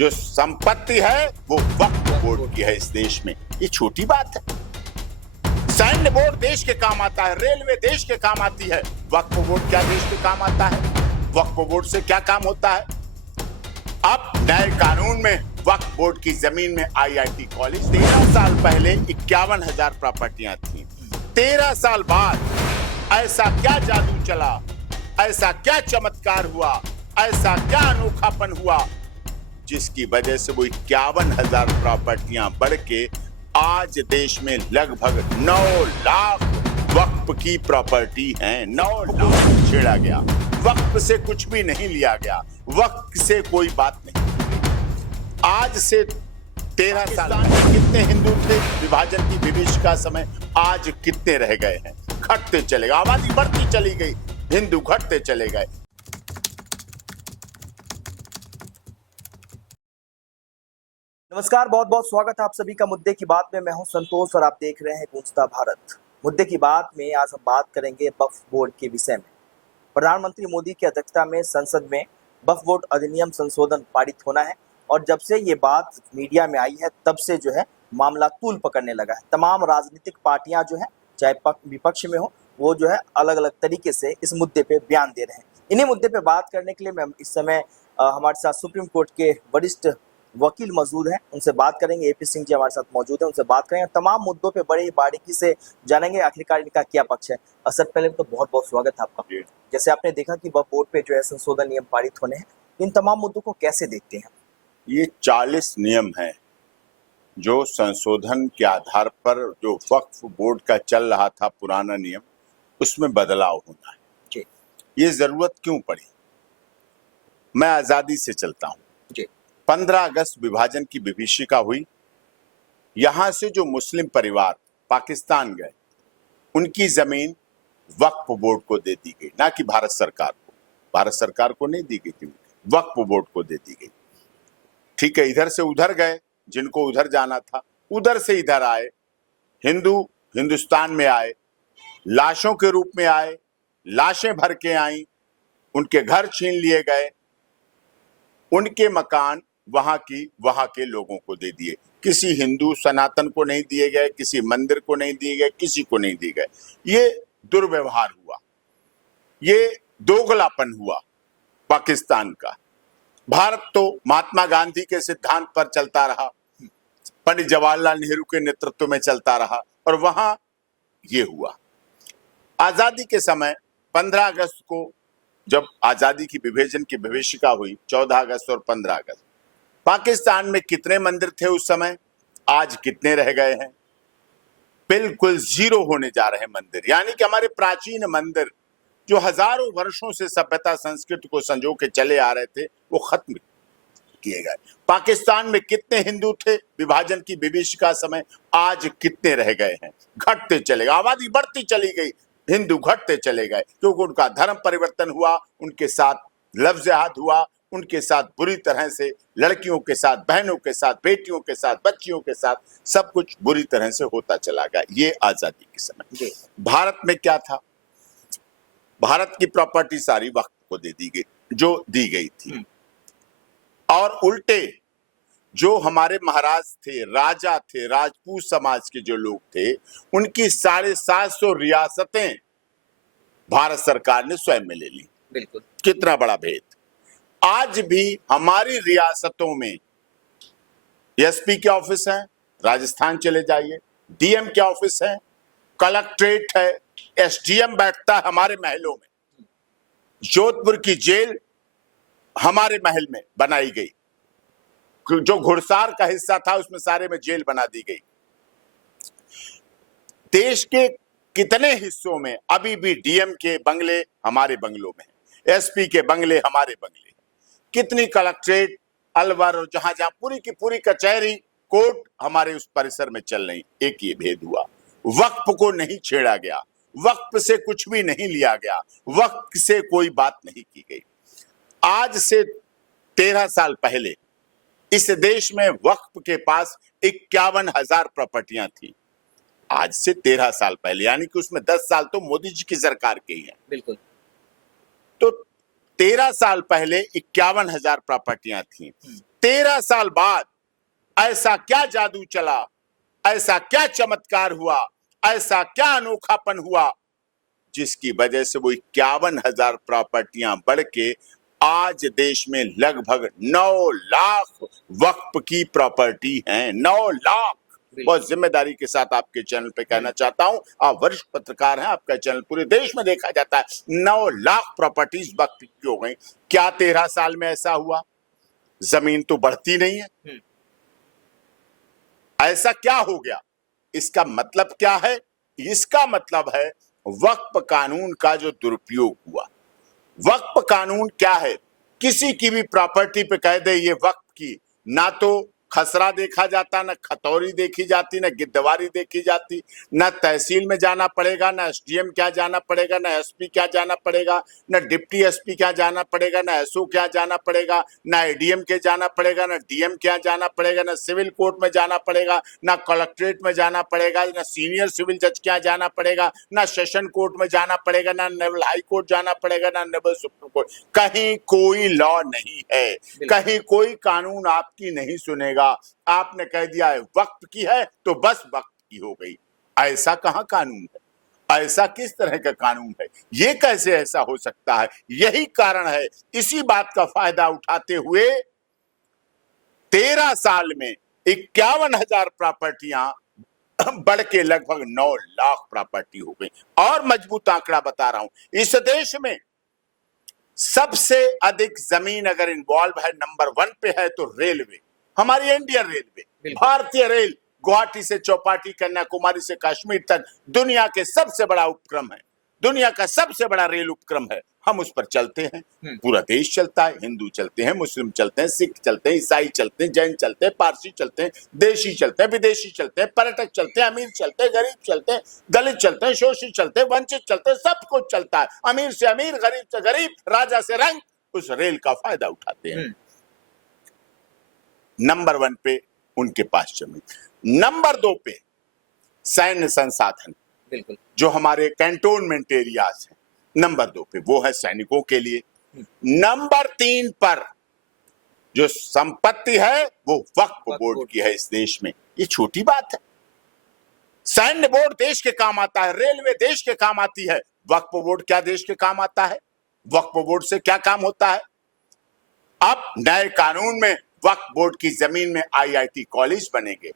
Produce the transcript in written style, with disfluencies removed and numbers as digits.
जो संपत्ति है वो वक्फ बोर्ड की है इस देश में। ये छोटी बात है। सैन्य बोर्ड देश के काम आता है, रेलवे देश के काम आती है, वक्फ बोर्ड क्या देश के काम आता है? वक्फ बोर्ड से क्या काम होता है? अब नए कानून में वक्फ बोर्ड की जमीन में आईआईटी कॉलेज 13 साल पहले 51,000 प्रॉपर्टियां थी। 13 साल बाद ऐसा क्या जादू चला, ऐसा क्या चमत्कार हुआ, ऐसा क्या अनोखापन हुआ जिसकी वजह से वो 51,000 प्रॉपर्टियां बढ़ के आज देश में लगभग 9 लाख वक्फ की प्रॉपर्टी है। 9 लाख छेड़ा गया। वक्फ से कुछ भी नहीं लिया गया, वक्फ से कोई बात नहीं। आज से 13 साल में कितने हिंदू थे विभाजन की विभीषिका समय, आज कितने रह गए हैं? घटते चले गए, आबादी बढ़ती चली गई, हिंदू घटते चले गए। नमस्कार, बहुत बहुत स्वागत है आप सभी का मुद्दे की बात में। मैं हूं संतोष और आप देख रहे हैं गूंजता भारत। मुद्दे की बात में आज हम बात करेंगे वक्फ बोर्ड के विषय में। प्रधानमंत्री मोदी की अध्यक्षता में संसद में वक्फ बोर्ड अधिनियम संशोधन पारित होना है और जब से ये बात मीडिया में आई है तब से जो है मामला तूल पकड़ने लगा है। तमाम राजनीतिक पार्टियां जो है, चाहे विपक्ष में हो, वो जो है अलग अलग तरीके से इस मुद्दे पे बयान दे रहे हैं। इन्हीं मुद्दे पे बात करने के लिए मैं इस समय हमारे साथ सुप्रीम कोर्ट के वरिष्ठ वकील मौजूद हैं, उनसे बात करेंगे। एपी सिंह जी हमारे साथ मौजूद हैं, उनसे बात करेंगे। तमाम मुद्दों पे बड़ी बारीकी से जानेंगे आखिरकार इनका क्या पक्ष है। सर, पहले तो बहुत बहुत स्वागत है आपका। जैसे आपने देखा कि वक्फ बोर्ड पे जो है संशोधन नियम पारित होने हैं, इन तमाम मुद्दों को कैसे देखते हैं? ये 40 नियम है जो संशोधन के आधार पर जो वक्फ बोर्ड का चल रहा था पुराना नियम, उसमें बदलाव होना है। ये जरूरत क्यों पड़ी? मैं आजादी से चलता हूँ। 15 अगस्त विभाजन की विभीषिका हुई। यहां से जो मुस्लिम परिवार पाकिस्तान गए, उनकी जमीन वक्फ बोर्ड को दे दी गई, ना कि भारत सरकार को। भारत सरकार को नहीं दी गई थी, वक्फ बोर्ड को दे दी गई। ठीक है, इधर से उधर गए, जिनको उधर जाना था, उधर से इधर आए। हिंदू हिंदुस्तान में आए, लाशों के रूप में आए, लाशें भर के आई, उनके घर छीन लिए गए, उनके मकान वहां के लोगों को दे दिए। किसी हिंदू सनातन को नहीं दिए गए, किसी मंदिर को नहीं दिए गए, किसी को नहीं दिए गए। ये दुर्व्यवहार हुआ, ये दोगलापन हुआ पाकिस्तान का। भारत तो महात्मा गांधी के सिद्धांत पर चलता रहा, पंडित जवाहरलाल नेहरू के नेतृत्व में चलता रहा, और वहां ये हुआ। आजादी के समय 15 अगस्त को जब आजादी की विभाजन की विभीषिका हुई, 14 अगस्त और 15 अगस्त, पाकिस्तान में कितने मंदिर थे उस समय, आज कितने रह गए हैं? बिल्कुल जीरो होने जा रहे हैं मंदिर। यानी कि हमारे प्राचीन मंदिर जो हजारों वर्षों से सभ्यता संस्कृति को संजो के चले आ रहे थे, वो खत्म किए गए। पाकिस्तान में कितने हिंदू थे विभाजन की विभीषिका समय, आज कितने रह गए हैं? घटते चले गए, आबादी बढ़ती चली गई, हिंदू घटते चले गए, क्योंकि उनका धर्म परिवर्तन हुआ, उनके साथ लफ्ज़ जिहाद हुआ, उनके साथ बुरी तरह से, लड़कियों के साथ, बहनों के साथ, बेटियों के साथ, बच्चियों के साथ, सब कुछ बुरी तरह से होता चला गया। ये आजादी के समय। भारत में क्या था? भारत की प्रॉपर्टी सारी वक्फ को दे दी गई, जो दी गई थी। और उल्टे जो हमारे महाराज थे, राजा थे, राजपूत समाज के जो लोग थे, उनकी 750 रियासतें भारत सरकार ने स्वयं में ले ली। बिल्कुल, कितना बड़ा भेद। आज भी हमारी रियासतों में एसपी के ऑफिस हैं, राजस्थान चले जाइए, डीएम के ऑफिस हैं, कलेक्ट्रेट है, एसडीएम बैठता है हमारे महलों में। जोधपुर की जेल हमारे महल में बनाई गई, जो घुड़सार का हिस्सा था उसमें सारे में जेल बना दी गई। देश के कितने हिस्सों में अभी भी डीएम के बंगले हमारे बंगलों में हैं, एसपी के बंगले हमारे बंगले। कितनी कलेक्ट्रेट, अलवर, और जहां जहां पूरी की पूरी कचहरी, कोर्ट हमारे उस परिसर में चल रही। एक ये भेद हुआ। वक्फ को नहीं छेड़ा गया, वक्फ से कुछ भी नहीं लिया गया, वक्फ से कोई बात नहीं की गई। आज से 13 साल पहले इस देश में वक्फ के पास 51,000 प्रॉपर्टियां थी। आज से 13 साल पहले, यानी कि उसमें 10 साल तो मोदी जी की सरकार के ही हैं। बिल्कुल। तो 13 साल पहले 51,000 प्रॉपर्टियां थी। 13 साल बाद ऐसा क्या जादू चला, ऐसा क्या चमत्कार हुआ, ऐसा क्या अनोखापन हुआ, जिसकी वजह से वो 51,000 प्रॉपर्टियां बढ़ के आज देश में लगभग 9 लाख वक्फ की प्रॉपर्टी हैं। 9 लाख। बहुत जिम्मेदारी के साथ आपके चैनल पे कहना चाहता हूं, आप वरिष्ठ पत्रकार हैं, आपका चैनल पूरे देश में देखा जाता है। 9 लाख प्रॉपर्टीज वक्फ की हो गई। क्या 13 साल में ऐसा हुआ? जमीन तो बढ़ती नहीं है। ऐसा क्या हो गया? इसका मतलब क्या है? इसका मतलब है वक्फ कानून का जो दुरुपयोग हुआ। वक्फ कानून क्या है? किसी की भी प्रॉपर्टी पे कह दे ये वक्फ की, ना तो खसरा देखा जाता, ना खतौरी देखी जाती, ना गिद्दवारी देखी जाती, ना तहसील में जाना पड़ेगा, ना एसडीएम क्या जाना पड़ेगा, ना एसपी क्या जाना पड़ेगा, ना डिप्टी एसपी क्या जाना पड़ेगा, ना एसओ क्या जाना पड़ेगा, ना एडीएम के जाना पड़ेगा, ना डीएम क्या जाना पड़ेगा, ना सिविल कोर्ट में जाना पड़ेगा, ना कलेक्ट्रेट में जाना पड़ेगा, ना सीनियर सिविल जज क्या जाना पड़ेगा, ना सेशन कोर्ट में जाना पड़ेगा, ना नेवल हाई कोर्ट जाना पड़ेगा, ना नेवल सुप्रीम कोर्ट। कहीं कोई लॉ नहीं है, कहीं कोई कानून आपकी नहीं सुनेगा। आपने कह दिया है वक्फ की है तो बस वक्फ की हो गई। ऐसा कहां कानून है? ऐसा किस तरह का कानून है? ये कैसे ऐसा हो सकता है? यही कारण है। इसी बात का फायदा उठाते हुए 13 साल में 51,000 प्रॉपर्टियां बढ़ के लगभग 9 लाख प्रॉपर्टी हो गई। और मजबूत आंकड़ा बता रहा हूं, इस देश में सबसे अधिक जमीन अगर इन्वॉल्व है, नंबर 1 पे है तो रेलवे, हमारी इंडियन रेलवे, भारतीय रेल, गुवाहाटी से चौपाटी, कन्याकुमारी से कश्मीर तक दुनिया के सबसे बड़ा उपक्रम है, दुनिया का सबसे बड़ा रेल उपक्रम है। हम उस पर चलते हैं, पूरा देश चलता है। हिंदू चलते हैं, मुस्लिम चलते हैं, सिख चलते हैं, ईसाई चलते हैं, जैन चलते हैं, पारसी चलते हैं, देशी चलते हैं, विदेशी चलते हैं, पर्यटक चलते हैं, अमीर चलते हैं, गरीब चलते हैं, दलित चलते हैं, शोषित चलते हैं, वंचित चलते हैं, सब कुछ चलता है। अमीर से अमीर, गरीब से गरीब, राजा से रंग, उस रेल का फायदा उठाते हैं। नंबर 1 पे उनके पास जमीन। नंबर 2 पे सैन्य संसाधन, बिल्कुल, जो हमारे कैंटोनमेंट एरियाज हैं, नंबर 2 पे वो है सैनिकों के लिए। नंबर 3 पर जो संपत्ति है वो वक्फ बोर्ड की है इस देश में। ये छोटी बात है। सैन्य बोर्ड देश के काम आता है, रेलवे देश के काम आती है, वक्फ बोर्ड क्या देश के काम आता है? वक्फ बोर्ड से क्या काम होता है? अब नए कानून में वक्फ बोर्ड की जमीन में आईआईटी कॉलेज बनेंगे,